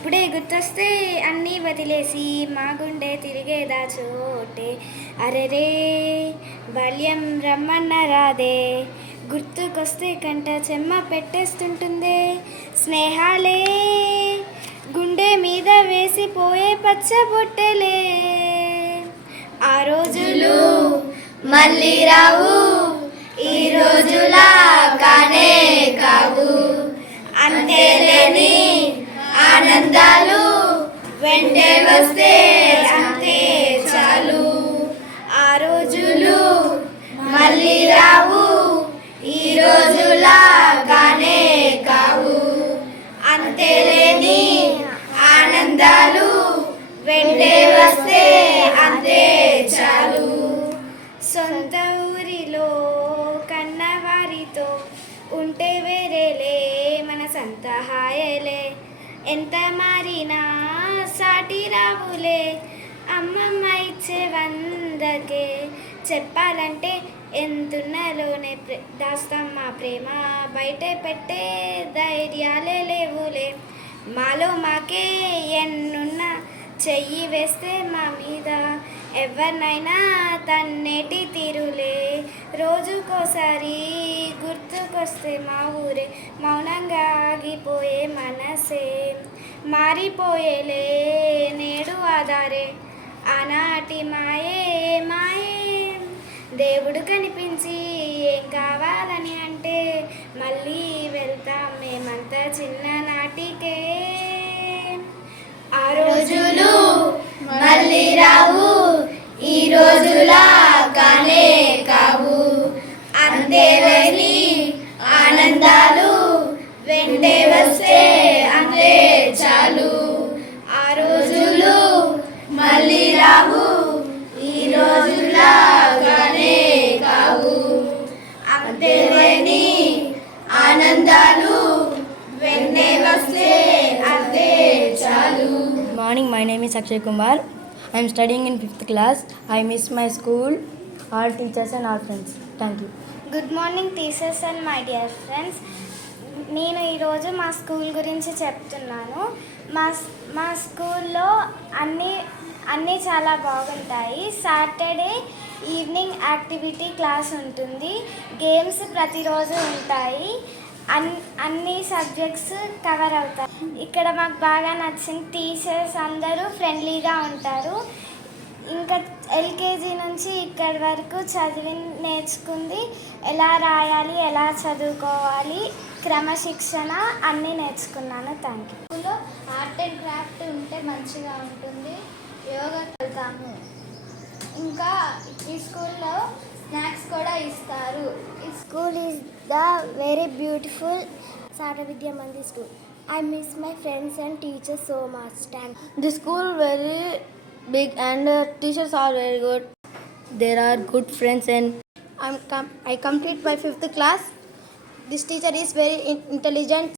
ఇప్పుడే గుర్తొస్తే అన్నీ వదిలేసి మా గుండె తిరిగేదా చోటే. అరెరే బాల్యం రమ్మన్న రాదే, గుర్తుకొస్తే కంట చెమ్మ పెట్టేస్తుంటుందే. స్నేహాలే గుండె మీద వేసిపోయే పచ్చబొట్టెలే. ఆ రోజులు మళ్ళీ రావు, ఈ రోజులా కానే కావు. అంతేలేని ఆనందాలు వెంటే వస్తే అంతే చాలు. ఆ రోజులు మళ్ళీ రావు, ఈ రోజులా కానే కావు. అంతేలేని ఆనందాలు వెంటే వస్తే అంతే చాలు. సొంత ఊరిలో కన్నవారితో ఉంటే వేరేలే మన సంత హాయలే. ఎంత మారినా సాటి రావులే, అమ్మమ్మ ఇచ్చే వందకే. చెప్పాలంటే ఎంతున్నలోనే దాస్తాం మా ప్రేమ, బయట పెట్టే ధైర్యాలే లేవులే. మాలో మాకే ఎన్నున్నా చెయ్యి వేస్తే మా మీద ఎవరినైనా తన్నేటి తీరులే. రోజుకోసారి గుర్తుకొస్తే మా ఊరే, మౌనంగా ఆగిపోయే మనసే. మారిపోయేలే నేడు ఆధారే, ఆనాటి మాయే మాయే. దేవుడు కనిపించి ఏం కావాలని అంటే మళ్ళీ వెళ్తాం మేమంతా చిన్ననాటికే. ఆ రోజులు మళ్ళీ రావు, ఈ రోజులా కానే కావు. అంతేలేని ఆనందాలు వెంటే వస్తే అంతే చాలు. ఆ రోజులు మళ్ళీ రావు, ఈ రోజులా కానే కావు. అంతేలేని ఆనందాలు వెంటే వస్తే అంతే చాలు. Good morning, my name is Akshay Kumar. I am studying in 5th class. I miss my school, all teachers and all friends. Thank you. Good morning teachers and my dear friends. నేను ఈరోజు మా school గురించి చెప్తున్నాను. మా స్కూల్లో అన్నీ చాలా బాగుంటాయి. సాటర్డే ఈవినింగ్ యాక్టివిటీ క్లాస్ ఉంటుంది, గేమ్స్ ప్రతిరోజు ఉంటాయి, అన్ని సబ్జెక్ట్స్ కవర్ అవుతాయి. ఇక్కడ మాకు బాగా నచ్చింది, టీచర్స్ అందరూ ఫ్రెండ్లీగా ఉంటారు. ఇంకా ఎల్కేజీ నుంచి ఇక్కడి వరకు చదివి నేర్చుకుంది, ఎలా రాయాలి, ఎలా చదువుకోవాలి, క్రమశిక్షణ అన్నీ నేర్చుకున్నాను. Thank you. స్కూల్లో ఆర్ట్ అండ్ క్రాఫ్ట్ ఉంటే మంచిగా ఉంటుంది, యోగా వెళ్తాము. ఇంకా ఈ స్కూల్లో స్నాక్స్ కూడా ఇస్తారు. ఈ school is the very beautiful Sara Vidya Mandi school. I miss my friends and teachers so much. The school very big and teachers are very good. There are good friends and I complete my 5th class. This teacher is very intelligent.